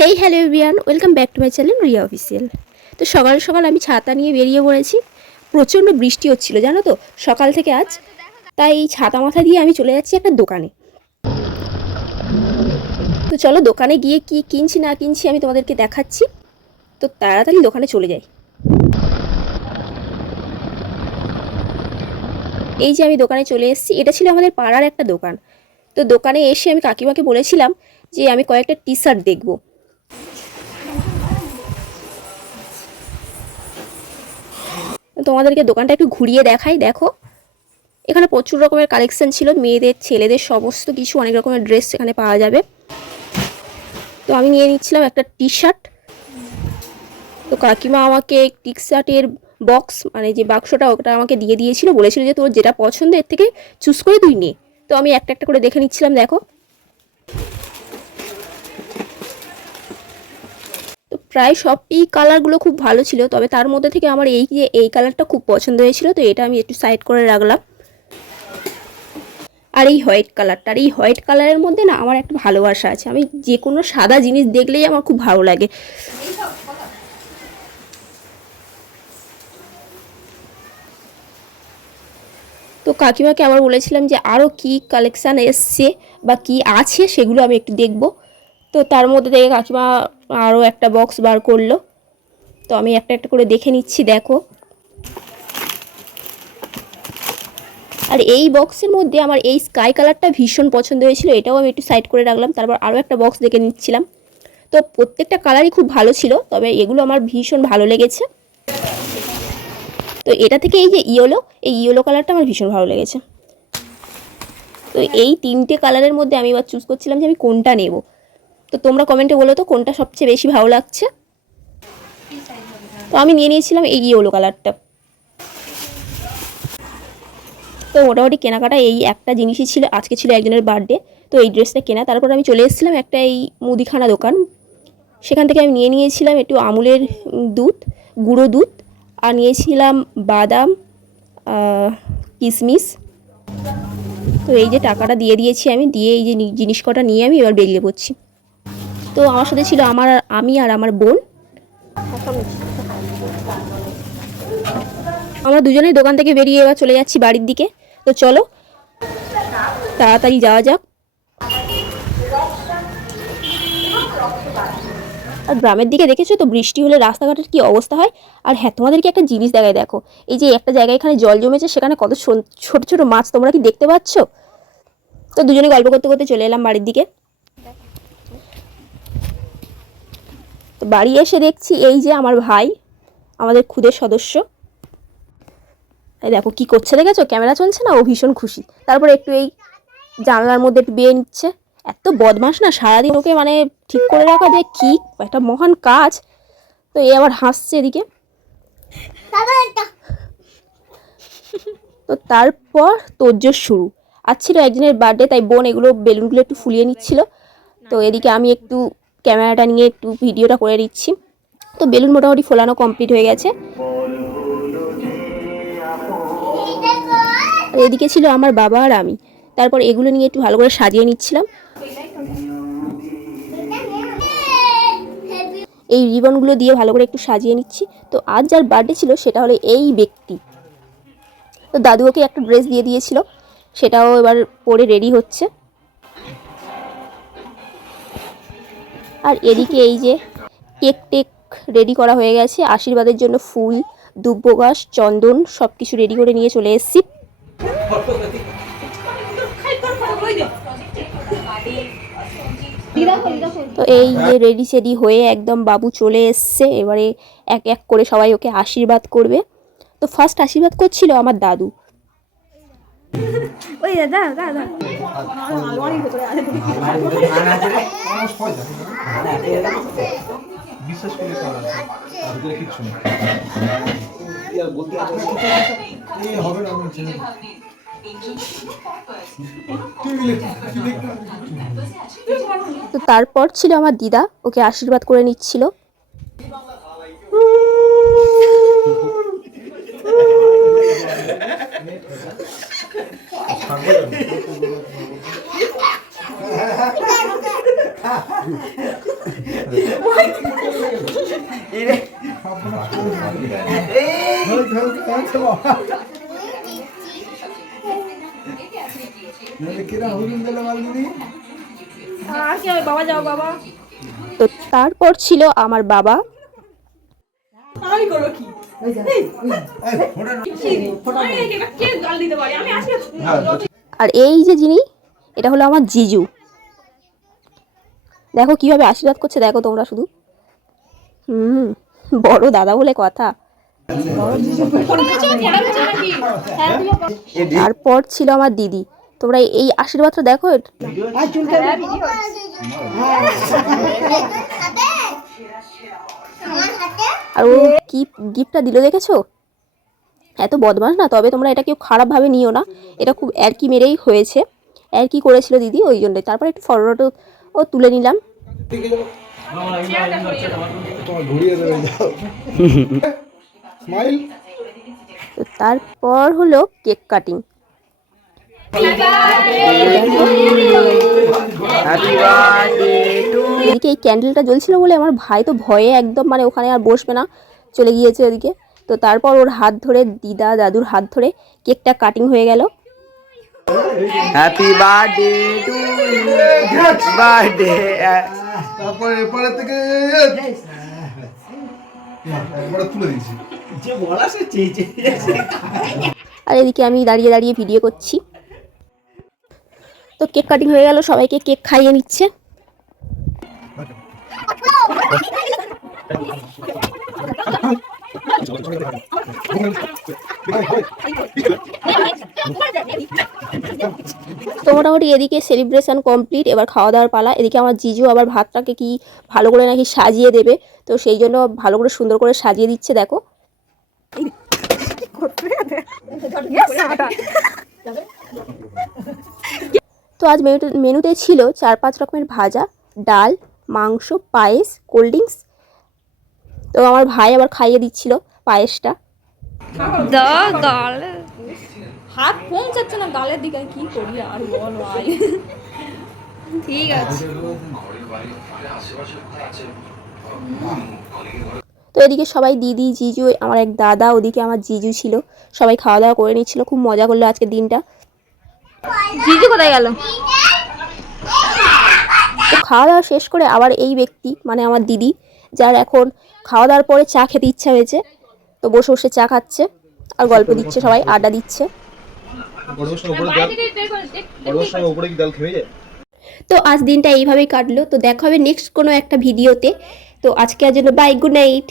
Hey hello everyone welcome back to my channel Riya official তো সকাল সকাল আমি ছাতা নিয়ে বেরিয়ে পড়েছি। প্রচণ্ড বৃষ্টি হচ্ছিল, জানো তো? সকাল থেকে আজ। তাই ছাতা মাথা দিয়ে আমি চলে যাচ্ছি একটা দোকানে। তো চলো দোকানে গিয়ে কি কিনছি, না কিনছি আমি তোমাদেরকে দেখাচ্ছি। তো তাড়াতাড়ি দোকানে চলে যাই। এই যে আমি দোকানে চলে এসেছি, এটা ছিল আমাদের পাড়ার একটা দোকান। তো দোকানে এসে আমি কাকিমাকে বলেছিলাম যে আমি কয়েকটা টি শার্ট দেখব। তোমাদেরকে দোকানটা একটু ঘুরিয়ে দেখাই, দেখো। এখানে প্রচুর রকমের কালেকশন ছিল, মেয়েদের, ছেলেদের সমস্ত কিছু, অনেক রকমের ড্রেস এখানে পাওয়া যাবে। তো আমি নিয়ে নিচ্ছিলাম একটা টি শার্ট তো কাকিমা আমাকে টি শার্টের বক্স মানে যে বাক্সটা, ওটা আমাকে দিয়ে দিয়েছিল, বলেছিল যে তোর যেটা পছন্দ, এর থেকে চুজ করে তুই নে। তো আমি একটা একটা করে দেখে নিচ্ছিলাম, দেখো। প্রায় সবই কালারগুলো খুব ভালো ছিল, তবে তার মধ্যে থেকে আমার এই যে এই কালারটা খুব পছন্দ হয়েছিল, তো এটা আমি একটু সাইড করে রাখলাম। আর এই হোয়াইট কালারটা, আর এই হোয়াইট কালারের মধ্যে না আমার একটা ভালোবাসা আছে, আমি যে কোনো সাদা জিনিস দেখলেই আমার খুব ভালো লাগে। তো কাকিমাকে আবার বলেছিলাম যে আরও কি কালেকশান এসছে বা কি আছে সেগুলো আমি একটু দেখব। তো তার মধ্যে থেকে কাকিমা আরও একটা বক্স বার করল। তো আমি একটা একটা করে দেখে নিচ্ছি, দেখো। আর এই বক্সের মধ্যে আমার এই স্কাই কালারটা ভীষণ পছন্দ হয়েছিল, এটাও আমি একটু সাইড করে রাখলাম, তারপর আরও একটা বক্স দেখে নিচ্ছিলাম। তো প্রত্যেকটা কালারই খুব ভালো ছিল, তবে এগুলো আমার ভীষণ ভালো লেগেছে। তো এটা থেকে এই যে ইয়েলো এই ইয়েলো কালারটা আমার ভীষণ ভালো লেগেছে। তো এই তিনটে কালারের মধ্যে আমি এবার চুজ করছিলাম যে আমি কোনটা নেব। তো তোমরা কমেন্টে বলো তো কোনটা সবচেয়ে বেশি ভালো লাগছে। তো আমি নিয়ে নিয়েছিলাম এই ইয়েলো কালারটা। তো মোটামুটি কেনাকাটা এই একটা জিনিসই ছিল, আজকে ছিল একজনের বার্থডে, তো এই ড্রেসটা কেনা। তারপর আমি চলে এসেছিলাম একটা এই মুদিখানা দোকান। সেখান থেকে আমি নিয়ে নিয়েছিলাম একটু আমুলের দুধ, গুঁড়ো দুধ, আর নিয়েছিলাম বাদাম কিশমিশ তো এই যে টাকাটা দিয়ে দিয়েছি আমি, দিয়ে এই যে জিনিস কটা নিয়ে আমি এবার বেরিয়ে পড়ছি। তো আমার সাথে ছিল আমার আমি আর আমার বোন। আমরা দুজনেই দোকান থেকে বেরিয়ে এবার চলে যাচ্ছি বাড়ির দিকে। তো চলো, তাড়াতাড়ি যাওয়া যাক। আর গ্রামের দিকে দেখেছ তো, বৃষ্টি হলে রাস্তাঘাটের কি অবস্থা হয়? আর হ্যাঁ তোমাদেরকে একটা জিনিস দেখায় দেখো। এই যে একটা জায়গায় এখানে জল জমেছে, সেখানে কত ছোট ছোট মাছ, তোমরা কি দেখতে পাচ্ছ? তো দুজনে গল্প করতে করতে চলে এলাম বাড়ির দিকে। তো বাড়ি এসে দেখছি এই যে আমার ভাই আমাদের খুদের সদস্য। এই দেখো কি করছে দেখেছ? ক্যামেরা চলছে না? ও ভীষণ খুশি। তারপরে একটু এই জানলার মধ্যে একটু বেয়ে নিচ্ছে। এত বদমাস না সারাদিন ওকে মানে ঠিক করে রাখা যে কি একটা মহান কাজ। তো এ আবার হাসছে এদিকে। তো তারপর তোরজোর শুরু। আর ছিল একজনের বার্থডে তাই বোন এগুলো বেলুনগুলো একটু ফুলিয়ে নিচ্ছিল। তো এদিকে আমি একটু ক্যামেরাটা নিয়ে একটু ভিডিওটা করে দিচ্ছি তো বেলুন মোটামুটি ফোলানো কমপ্লিট হয়ে গেছে। আর এদিকে ছিল আমার বাবা আর আমি। তারপর এগুলো নিয়ে একটু ভালো করে সাজিয়ে নিচ্ছিলাম। এই রিবনগুলো দিয়ে ভালো করে একটু সাজিয়ে নিচ্ছি। তো আজ যার বার্থডে ছিল সেটা হলো এই ব্যক্তি। তো দাদু ওকে একটা ড্রেস দিয়ে দিয়েছিল। সেটাও এবার পরে রেডি হচ্ছে। আর এদিকে এই যে কেক টেক রেডি করা হয়ে গেছে। আশীর্বাদের জন্য ফুল দুব্য গাছ চন্দন সব কিছু রেডি করে নিয়ে চলে এসেছি। তো এই যে রেডি সেডি হয়ে একদম বাবু চলে এসছে। এবারে এক এক করে সবাই ওকে আশীর্বাদ করবে। তো ফার্স্ট আশীর্বাদ করছিল আমার দাদু। ওই বিশ্বাস করে হবে না তো তারপর ছিল আমার দিদা ওকে আশীর্বাদ করে নিচ্ছিল। তো তারপর ছিল আমার বাবা। আমি করব কি? এই ফোটা আমি একে কে গাল দিতে পারি? আমি আসি আর এই যে যিনি এটা হলো আমার জিজু। দেখো কীভাবে আশীর্বাদ করছে দেখো তোমরা শুধু। হুম বড় দাদা বলে কথা। তারপর ছিল আমার দিদি। তোমরা এই আশীর্বাদটা দেখো আর ও কি গিফটটা দিল দেখেছ? এত বদমাস না তবে তোমরা এটা কেউ খারাপভাবে নিও না। এটা খুব অ্যারকি মেরেই হয়েছে। অ্যারকি করেছিল দিদি ওই জন্যই। তারপর একটু ফটোটো ও তুলে নিলাম। তো তারপর হলো কেক কাটিং। এদিকে এই ক্যান্ডেলটা জ্বলছিল বলে আমার ভাই তো ভয়ে একদম মানে ওখানে আর বসবে না চলে গিয়েছে ওদিকে তো তারপর ওর হাত ধরে দিদা দাদুর হাত ধরে কেকটা কাটিং হয়ে গেল। হ্যাপি বার্থডে টু বার্থডে তারপরে থেকে আর এদিকে আমি দাঁড়িয়ে দাঁড়িয়ে ভিডিও করছি। তো কেক কাটিং হয়ে গেল সবাইকে কেক খাইয়ে নিচ্ছে। তো মোটামুটি এদিকে সেলিব্রেশন কমপ্লিট এবার খাওয়া দাওয়ার পালা। এদিকে আমার জিজু আবার ভাতটাকে কি ভালো করে নাকি সাজিয়ে দেবে, তো সেই জন্য ভালো করে সুন্দর করে সাজিয়ে দিচ্ছে, দেখো। তো আজ মেনুতে ছিল চার পাঁচ রকমের ভাজা, ডাল মাংস পায়েস কোল্ড ড্রিঙ্কস তো আমার ভাই আবার খাইয়ে দিচ্ছিল পায়েসটা। হাত পৌঁছাচ্ছে না গালের দিকে কি করি আর বল ভাই। ঠিক আছে। তো এদিকে সবাই দিদি জিজু আমার এক দাদা ওদিকে আমার জিজু ছিল। সবাই খাওয়া দাওয়া করে নিচ্ছিল খুব মজা করল আজকের দিনটা। জিজু কোথায় গেল? তো খাওয়া দাওয়া শেষ করে আবার এই ব্যক্তি মানে আমার দিদি যার এখন খাওয়া দাওয়ার পরে চা খেতে ইচ্ছা হয়েছে তো বসে বসে চা খাচ্ছে আর গল্প দিচ্ছে সবাই আড্ডা দিচ্ছে। তো আজ দিনটা এইভাবেই কাটলো তো দেখা হবে নেক্সট কোনো একটা ভিডিওতে। তো আজকে আর জন্য বাই গুড নাইট